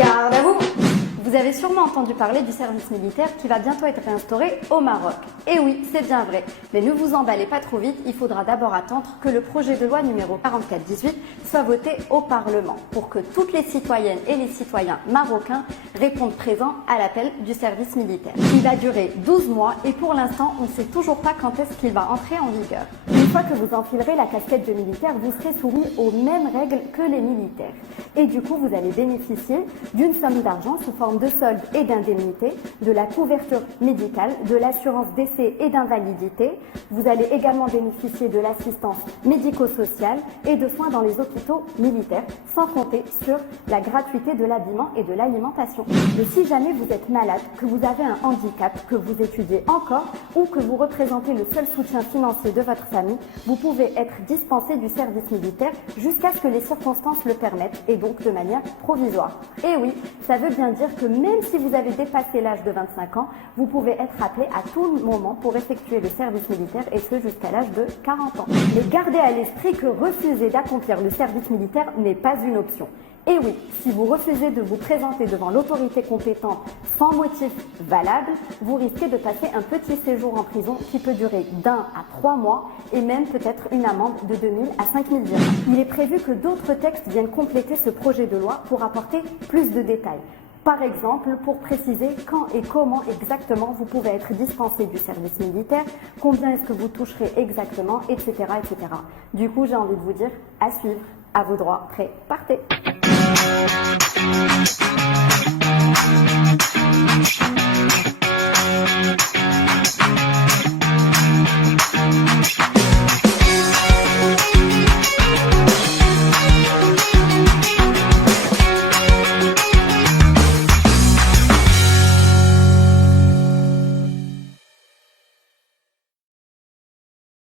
Garde à vous! Vous avez sûrement entendu parler du service militaire qui va bientôt être réinstauré au Maroc. Et oui, c'est bien vrai. Mais ne vous emballez pas trop vite, il faudra d'abord attendre que le projet de loi numéro 4418 soit voté au Parlement pour que toutes les citoyennes et les citoyens marocains répondent présents à l'appel du service militaire. Il va durer 12 mois et pour l'instant, on ne sait toujours pas quand est-ce qu'il va entrer en vigueur. Une fois que vous enfilerez la casquette de militaire, vous serez soumis aux mêmes règles que les militaires. Et du coup, vous allez bénéficier d'une somme d'argent sous forme de solde et d'indemnité, de la couverture médicale, de l'assurance décès et d'invalidité. Vous allez également bénéficier de l'assistance médico-sociale et de soins dans les hôpitaux militaires, sans compter sur la gratuité de l'habillement et de l'alimentation. Et si jamais vous êtes malade, que vous avez un handicap, que vous étudiez encore ou que vous représentez le seul soutien financier de votre famille, vous pouvez être dispensé du service militaire jusqu'à ce que les circonstances le permettent et donc de manière provisoire. Et oui, ça veut bien dire que même si vous avez dépassé l'âge de 25 ans, vous pouvez être appelé à tout moment pour effectuer le service militaire et ce jusqu'à l'âge de 40 ans. Mais gardez à l'esprit que refuser d'accomplir le service militaire n'est pas une option. Et oui, si vous refusez de vous présenter devant l'autorité compétente sans motif valable, vous risquez de passer un petit séjour en prison qui peut durer d'1 à 3 mois et même peut-être une amende de 2 000 à 5 000 dirhams. Il est prévu que d'autres textes viennent compléter ce projet de loi pour apporter plus de détails. Par exemple, pour préciser quand et comment exactement vous pouvez être dispensé du service militaire, combien est-ce que vous toucherez exactement, etc., etc. Du coup, j'ai envie de vous dire, à suivre, à vos droits, prêts, partez!